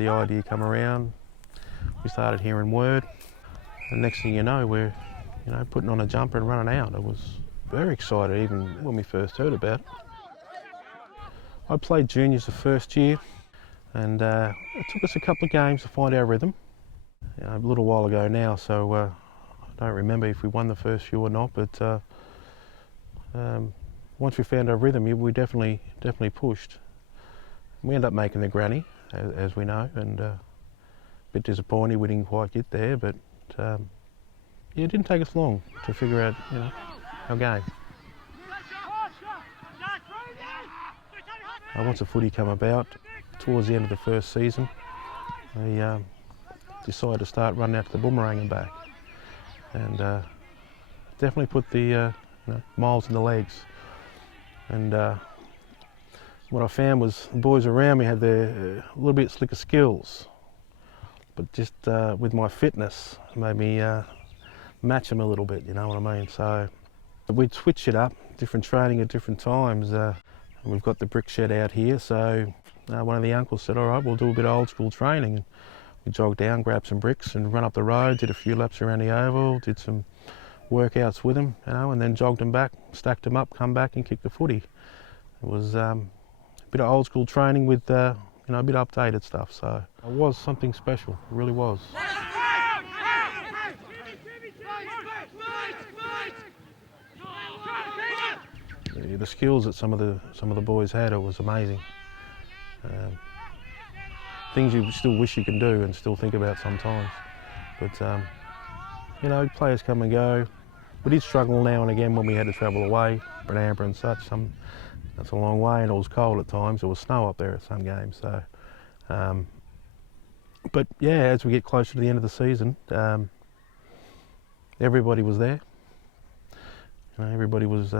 the idea come around, we started hearing word, and next thing you know, we're putting on a jumper and running out. I was very excited even when we first heard about it. I played juniors the first year, and it took us a couple of games to find our rhythm. A little while ago now, so I don't remember if we won the first few or not, but once we found our rhythm, we definitely pushed. We ended up making the granny, as we know, and a bit disappointed we didn't quite get there, but yeah, it didn't take us long to figure out, our game. Once the footy came about, towards the end of the first season, I decided to start running out to the boomerang and back, and definitely put the miles in the legs. And what I found was the boys around me had a little bit slicker skills, but just with my fitness made me match them a little bit, you know what I mean? So we'd switch it up, different training at different times. We've got the brick shed out here, so one of the uncles said, all right, we'll do a bit of old school training. And we jogged down, grabbed some bricks and run up the road, did a few laps around the oval, did some workouts with them, and then jogged them back, stacked them up, come back and kicked the footy. It was a bit of old school training with a bit of updated stuff, so it was something special, it really was. The skills that some of the boys had, it was amazing. Things you still wish you can do and still think about sometimes. But players come and go. We did struggle now and again when we had to travel away, Brenambra and such. That's a long way, and it was cold at times. There was snow up there at some games. So, but yeah, as we get closer to the end of the season, everybody was there. Everybody was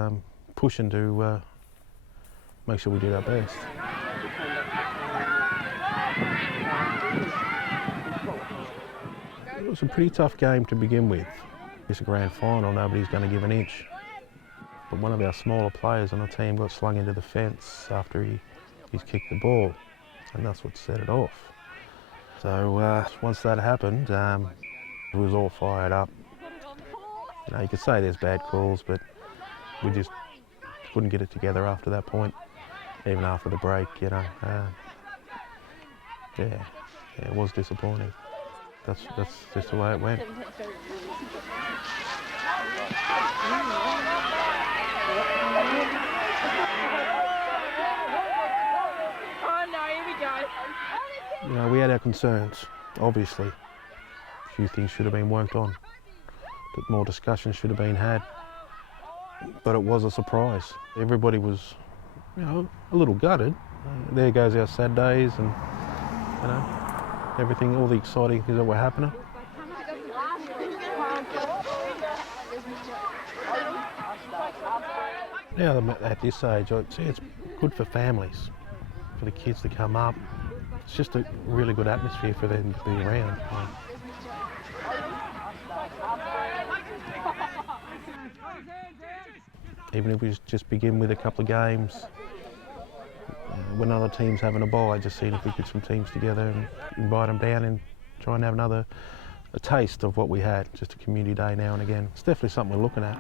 pushing to make sure we did our best. It was a pretty tough game to begin with. It's a grand final, nobody's going to give an inch. But one of our smaller players on the team got slung into the fence after he's kicked the ball, and that's what set it off. So once that happened, we was all fired up. You could say there's bad calls, but we just couldn't get it together after that point, even after the break, yeah, it was disappointing. That's just the way it went. Oh no, here we go. We had our concerns, obviously. A few things should have been worked on, but more discussion should have been had. But it was a surprise. Everybody was, a little gutted. There goes our sad days and, everything, all the exciting things that were happening. Now at this age, I'd say it's good for families, for the kids to come up. It's just a really good atmosphere for them to be around. Even if we just begin with a couple of games, when other teams having a bye, just seeing if we get some teams together and invite them down and try and have a taste of what we had, just a community day now and again. It's definitely something we're looking at.